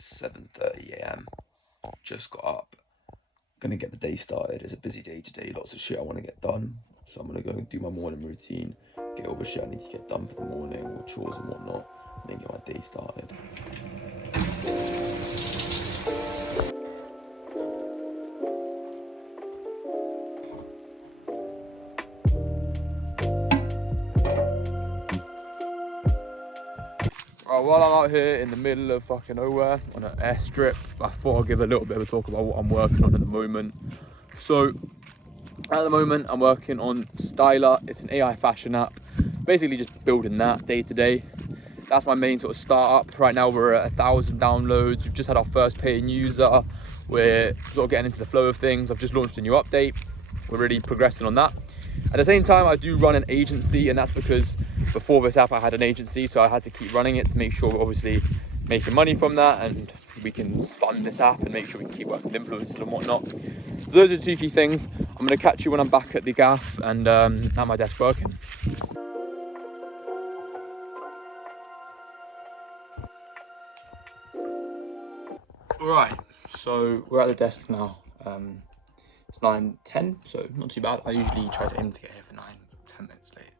It's 7:30 a.m. Just got up. Gonna get the day started. It's a busy day today. Lots of shit I want to get done. So I'm gonna go and do my morning routine. Get all the shit I need to get done for the morning, or chores and whatnot, and then get my day started. Right, while I'm out here in the middle of fucking nowhere on an airstrip, I thought I'd give a little bit of a talk about what I'm working on at the moment. So, at the moment, I'm working on Styler. It's an AI fashion app. Basically just building that day to day. That's my main sort of startup. Right now we're at 1,000 downloads. We've just had our first paying user. We're sort of getting into the flow of things. I've just launched a new update. We're really progressing on that. At the same time, I do run an agency, and that's because before this app I had an agency, so I had to keep running it to make sure we're obviously making money from that and we can fund this app and make sure we can keep working with influencers and whatnot. So those are the two key things. I'm going to catch you when I'm back at the gaff and at my desk working. Right, so we're at the desk now. It's 9:10, so not too bad. I usually try to aim to get here for 9-10 minutes late.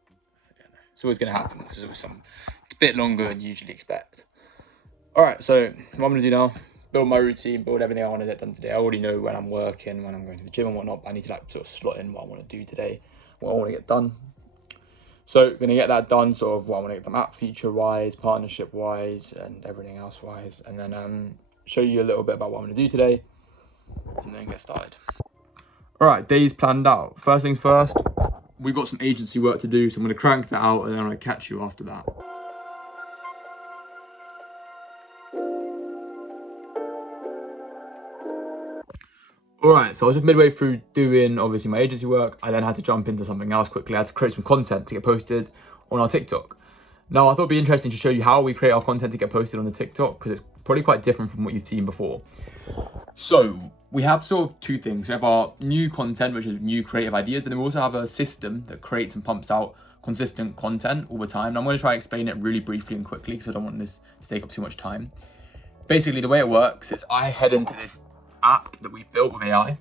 Yeah, no. It's always going to happen because it's a bit longer than you usually expect. All right, so what I'm going to do now, build my routine, build everything I want to get done today. I already know when I'm working, when I'm going to the gym and whatnot, but I need to like sort of slot in what I want to do today, what I want to get done. So going to get that done, sort of what I want to get them app feature-wise, partnership-wise, and everything else-wise, and then show you a little bit about what I'm going to do today, and then get started. All right, day's planned out. First things first, we've got some agency work to do, so I'm going to crank that out, and then I'm going to catch you after that. All right, so I was just midway through doing obviously my agency work. I then had to jump into something else quickly. I had to create some content to get posted on our TikTok. Now, I thought it'd be interesting to show you how we create our content to get posted on the TikTok, because it's probably quite different from what you've seen before. So we have sort of two things. We have our new content, which is new creative ideas, but then we also have a system that creates and pumps out consistent content all the time. And I'm going to try and explain it really briefly and quickly because I don't want this to take up too much time. Basically, the way it works is I head into this app that we've built with AI.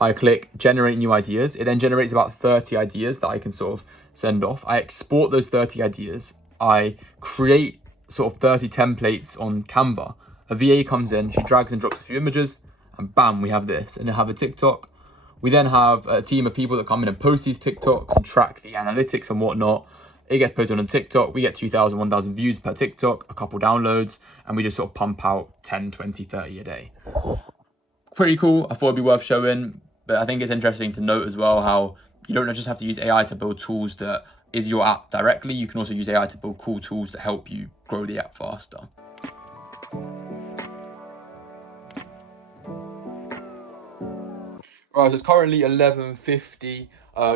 I click generate new ideas. It then generates about 30 ideas that I can sort of send off. I export those 30 ideas. I create sort of 30 templates on Canva. A VA comes in, she drags and drops a few images, and bam, we have this. And I have a TikTok. We then have a team of people that come in and post these TikToks and track the analytics and whatnot. It gets posted on TikTok. We get 2,000, 1,000 views per TikTok, a couple downloads, and we just sort of pump out 10, 20, 30 a day. Pretty cool. I thought it'd be worth showing, but I think it's interesting to note as well how you don't just have to use AI to build tools that is your app directly. You can also use AI to build cool tools that help you grow the app faster. Right, so it's currently 11:50.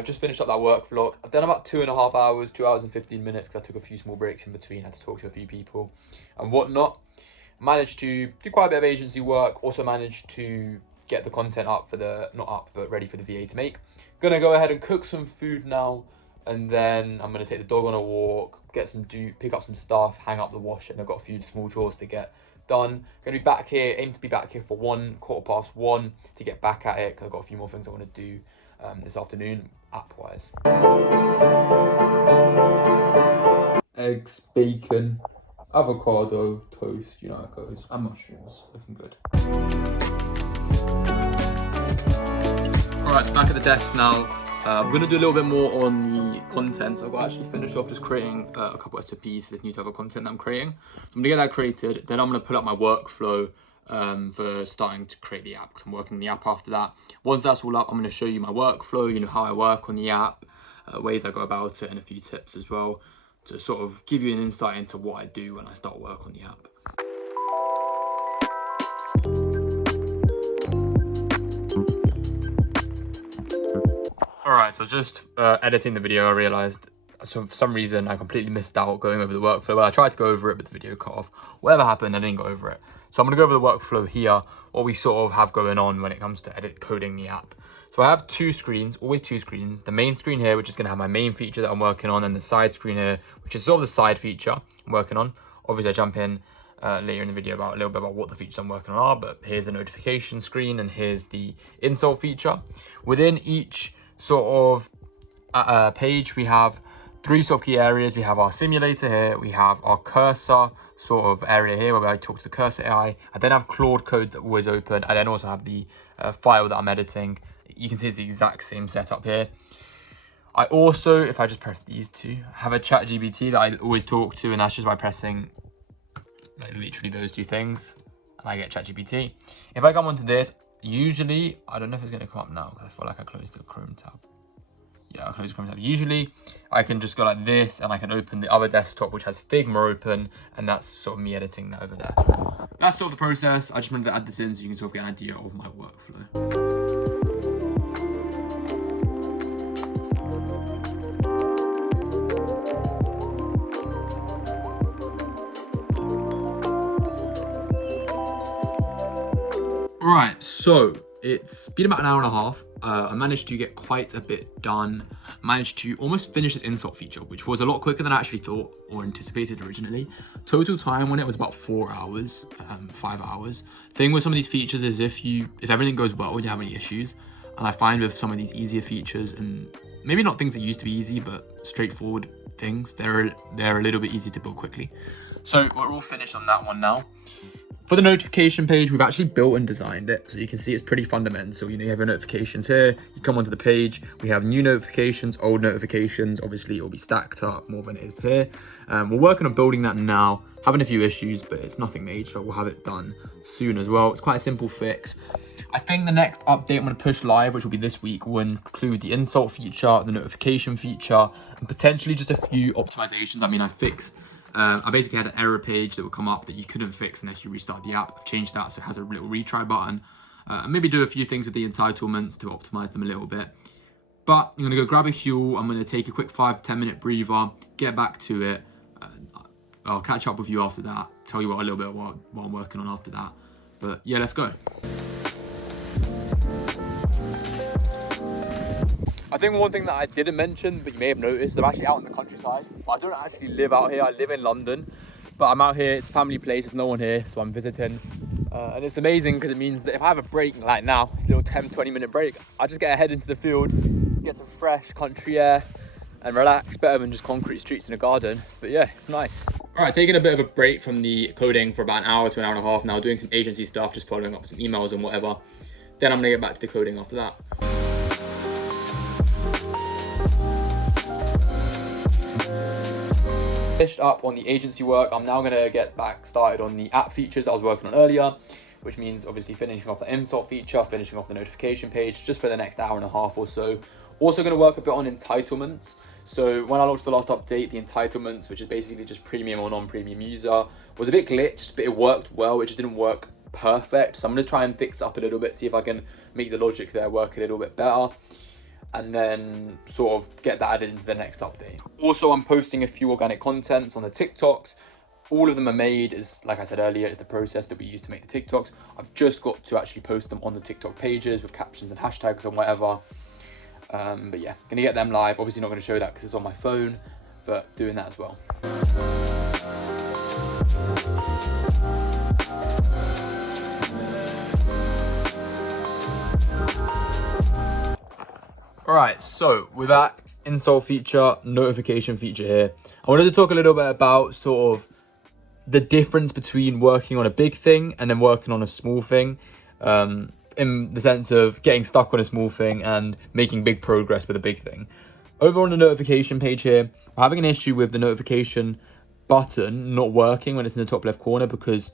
Just finished up that work vlog. I've done about 2.5 hours, 2 hours and 15 minutes because I took a few small breaks in between. I had to talk to a few people and whatnot. Managed to do quite a bit of agency work. Also managed to get the content up for the, not up, but ready for the VA to make. Gonna go ahead and cook some food now. And then I'm gonna take the dog on a walk, pick up some stuff, hang up the wash, and I've got a few small chores to get done. Gonna be back here, aim to be back here for 1:15 to get back at it, because I've got a few more things I want to do this afternoon, app-wise. Eggs, bacon, avocado, toast, you know how it goes, and mushrooms, looking good. Alright, so back at the desk now. I'm going to do a little bit more on the content. So I've got to actually finish off just creating a couple of SOPs for this new type of content that I'm creating. So I'm going to get that created. Then I'm going to put up my workflow for starting to create the app, because I'm working on the app after that. Once that's all up, I'm going to show you my workflow, you know, how I work on the app, ways I go about it, and a few tips as well to sort of give you an insight into what I do when I start work on the app. Alright, so just editing the video, I realised, so for some reason I completely missed out going over the workflow. Well, I tried to go over it, but the video cut off. Whatever happened, I didn't go over it. So I'm going to go over the workflow here, what we sort of have going on when it comes to coding the app. So I have two screens, always two screens. The main screen here, which is going to have my main feature that I'm working on, and the side screen here, which is sort of the side feature I'm working on. Obviously, I jump in later in the video about a little bit about what the features I'm working on are, but here's the notification screen and here's the insult feature. Within each sort of page, we have 3 sort of key areas. We have our simulator here, we have our cursor sort of area here where I talk to the cursor AI. I then have Claude Code that always open. I then also have the file that I'm editing. You can see it's the exact same setup here. I also, if I just press these two, have a ChatGPT that I always talk to, and that's just by pressing like literally those 2 things, and I get ChatGPT. If I come onto this, usually, I don't know if it's going to come up now because I feel like I closed the Chrome tab. Yeah, I closed the Chrome tab. Usually, I can just go like this, and I can open the other desktop, which has Figma open, and that's sort of me editing that over there. That's sort of the process. I just wanted to add this in so you can sort of get an idea of my workflow. Right, so it's been about an hour and a half. I managed to get quite a bit done. Managed to almost finish this insult feature, which was a lot quicker than I actually thought or anticipated originally. Total time on it was about 4 hours, 5 hours. Thing with some of these features is if everything goes well, you have any issues. And I find with some of these easier features, and maybe not things that used to be easy, but straightforward things, they're a little bit easy to build quickly. So we're all finished on that one now. For the notification page, we've actually built and designed it. So you can see it's pretty fundamental. You know, you have your notifications here, you come onto the page, we have new notifications, old notifications. Obviously, it will be stacked up more than it is here. We're working on building that now, having a few issues, but it's nothing major. We'll have it done soon as well. It's quite a simple fix. I think the next update I'm going to push live, which will be this week, will include the insult feature, the notification feature, and potentially just a few optimizations. I mean, I basically had an error page that would come up that you couldn't fix unless you restart the app. I've changed that so it has a little retry button. And maybe do a few things with the entitlements to optimize them a little bit. But I'm going to go grab a fuel. I'm going to take a quick 5-10 minute breather, get back to it. I'll catch up with you after that, tell you a little bit what I'm working on after that. But yeah, let's go. I think one thing that I didn't mention, but you may have noticed, I'm actually out in the countryside. I don't actually live out here, I live in London. But I'm out here, it's a family place, there's no one here, so I'm visiting. And it's amazing because it means that if I have a break like now, a little 10-20 minute break, I just get a head into the field, get some fresh country air and relax, better than just concrete streets in a garden. But yeah, it's nice. All right, taking a bit of a break from the coding for about an hour to an hour and a half now, doing some agency stuff, just following up with some emails and whatever. Then I'm gonna get back to the coding after that. Finished up on the agency work. I'm now going to get back started on the app features that I was working on earlier, which means obviously finishing off the insult feature, finishing off the notification page just for the next hour and a half or so. Also going to work a bit on entitlements. So when I launched the last update, the entitlements, which is basically just premium or non-premium user, was a bit glitched, but it worked well. It just didn't work perfect. So I'm going to try and fix it up a little bit, see if I can make the logic there work a little bit better, and then sort of get that added into the next update. Also, I'm posting a few organic contents on the TikToks. All of them are made, as like I said earlier, is the process that we use to make the TikToks. I've just got to actually post them on the TikTok pages with captions and hashtags and whatever. But yeah, gonna get them live. Obviously not gonna show that because it's on my phone, but doing that as well. All right, so we're back. Insult feature, notification feature here. I wanted to talk a little bit about sort of the difference between working on a big thing and then working on a small thing, in the sense of getting stuck on a small thing and making big progress with a big thing. Over on the notification page here, we're having an issue with the notification button not working when it's in the top left corner because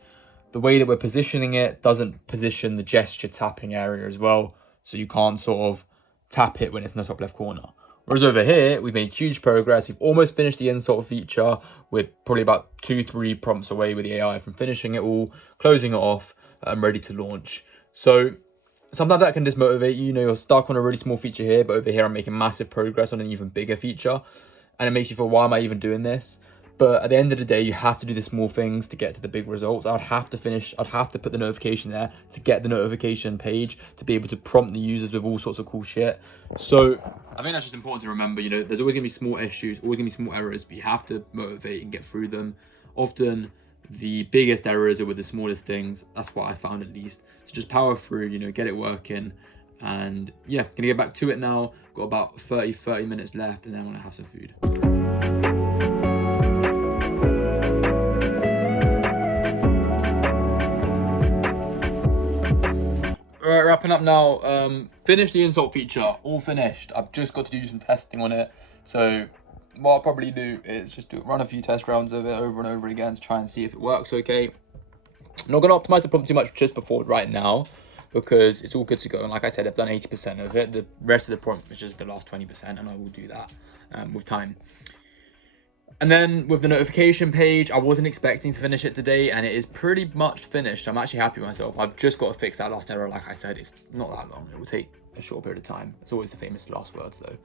the way that we're positioning it doesn't position the gesture tapping area as well. So you can't sort of tap it when it's in the top left corner. Whereas over here, we've made huge progress. We've almost finished the insult feature. We're probably about 2-3 prompts away with the AI from finishing it all, closing it off, and ready to launch. So sometimes that can dismotivate you. You know, you're stuck on a really small feature here, but over here I'm making massive progress on an even bigger feature. And it makes you feel, why am I even doing this? But at the end of the day, you have to do the small things to get to the big results. I'd have to put the notification there to get the notification page to be able to prompt the users with all sorts of cool shit. So I think that's just important to remember, you know, there's always gonna be small issues, always gonna be small errors, but you have to motivate and get through them. Often the biggest errors are with the smallest things. That's what I found, at least. So just power through, you know, get it working. And yeah, gonna get back to it now. Got about 30 minutes left, and then I want to have some food. Alright, wrapping up now. Finished the insult feature, all finished. I've just got to do some testing on it. So what I'll probably do is just run a few test rounds of it over and over again to try and see if it works okay. I'm not going to optimize the prompt too much just before right now, because it's all good to go. And like I said, I've done 80% of it. The rest of the prompt is just the last 20%, and I will do that with time. And then with the notification page, I wasn't expecting to finish it today, and it is pretty much finished. I'm actually happy with myself. I've just got to fix that last error. Like I said, it's not that long. It will take a short period of time. It's always the famous last words though.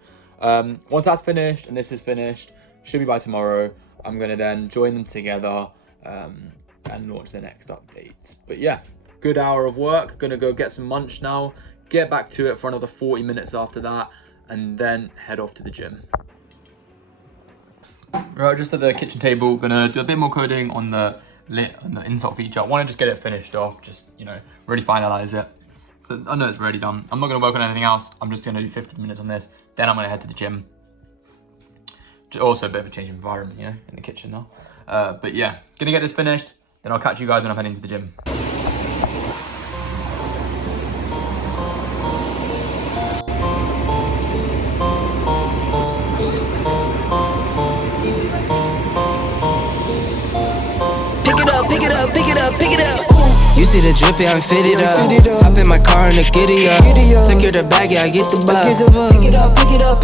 Once that's finished and this is finished, should be by tomorrow, I'm going to then join them together and launch the next updates. But yeah, good hour of work. Gonna go get some lunch now, get back to it for another 40 minutes after that, and then head off to the gym. Right, just at the kitchen table, gonna do a bit more coding on the insult feature. I want to just get it finished off, just, you know, really finalize it. So I know it's already done. I'm not gonna work on anything else. I'm just gonna do 15 minutes on this. Then I'm gonna head to the gym. Also a bit of a change of environment, you know, in the kitchen now. But yeah, gonna get this finished. Then I'll catch you guys when I'm heading to the gym. Pick it up. You see the drip, yeah, I'm fitted up. Hop in my car and the giddy up. Secure the bag, yeah, I get the bus. Pick it up.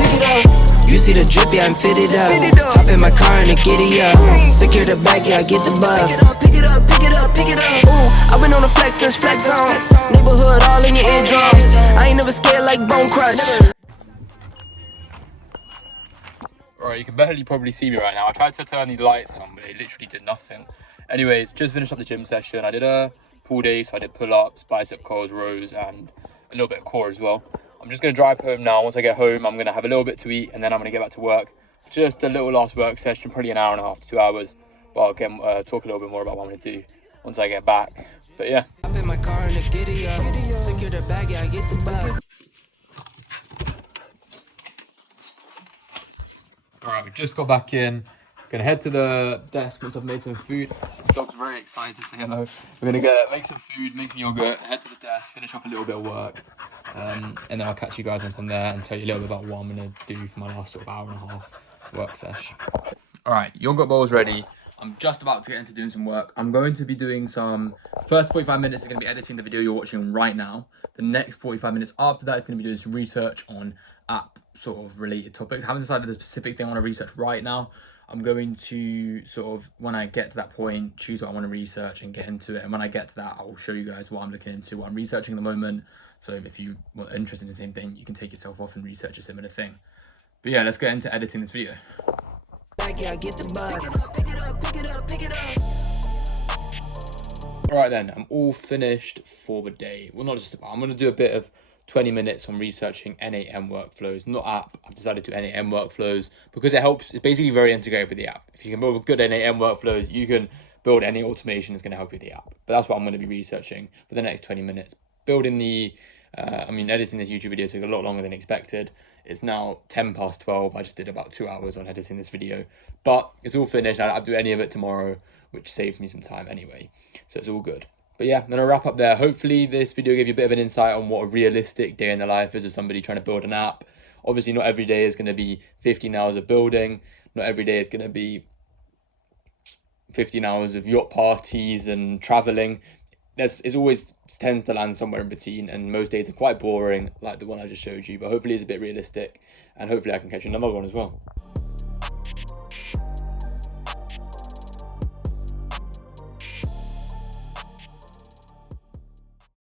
You see the drip, yeah, I'm fitted up. Hop in my car and the giddy up. Secure the bag, yeah, I get the bus. Pick it up. I've been on the flex since flex on. Neighborhood all in your eardrums. I ain't never scared like Bone Crush. Alright, you can barely probably see me right now. I tried to turn these lights on, but it literally did nothing. Anyways, just finished up the gym session. I did a pull day, so I did pull-ups, bicep curls, rows, and a little bit of core as well. I'm just going to drive home now. Once I get home, I'm going to have a little bit to eat, and then I'm going to get back to work. Just a little last work session, probably an hour and a half to 2 hours. But I'll get, talk a little bit more about what I'm going to do once I get back. But yeah. Alright, we just got back in. Gonna head to the desk once I've made some food. The dog's very excited to say hello. We're gonna make some food, make some yogurt, head to the desk, finish off a little bit of work, and then I'll catch you guys once I'm there and tell you a little bit about what I'm gonna do for my last sort of hour and a half work sesh. Alright, yogurt bowl's ready. I'm just about to get into doing some work. I'm going to be doing some, first 45 minutes is gonna be editing the video you're watching right now. The next 45 minutes after that is gonna be doing some research on app sort of related topics. I haven't decided the specific thing I want to research right now. I'm going to sort of, when I get to that point, choose what I want to research and get into it. And when I get to that, I will show you guys what I'm looking into, what I'm researching at the moment. So if you are interested in the same thing, you can take yourself off and research a similar thing. But yeah, let's get into editing this video. Alright then, I'm all finished for the day. Well, not just about, I'm going to do a bit of 20 minutes on researching N8N workflows, not app. I've decided to do N8N workflows because it helps. It's basically very integrated with the app. If you can build good N8N workflows, you can build any automation that's going to help you with the app. But that's what I'm going to be researching for the next 20 minutes. Building the, editing this YouTube video took a lot longer than expected. It's now 12:10. I just did about 2 hours on editing this video, but it's all finished. I don't have to do any of it tomorrow, which saves me some time anyway. So it's all good. But yeah, I'm going to wrap up there. Hopefully this video gave you a bit of an insight on what a realistic day in the life is of somebody trying to build an app. Obviously, not every day is going to be 15 hours of building. Not every day is going to be 15 hours of yacht parties and traveling. It always tends to land somewhere in between, and most days are quite boring, like the one I just showed you. But hopefully it's a bit realistic, and hopefully I can catch you another one as well.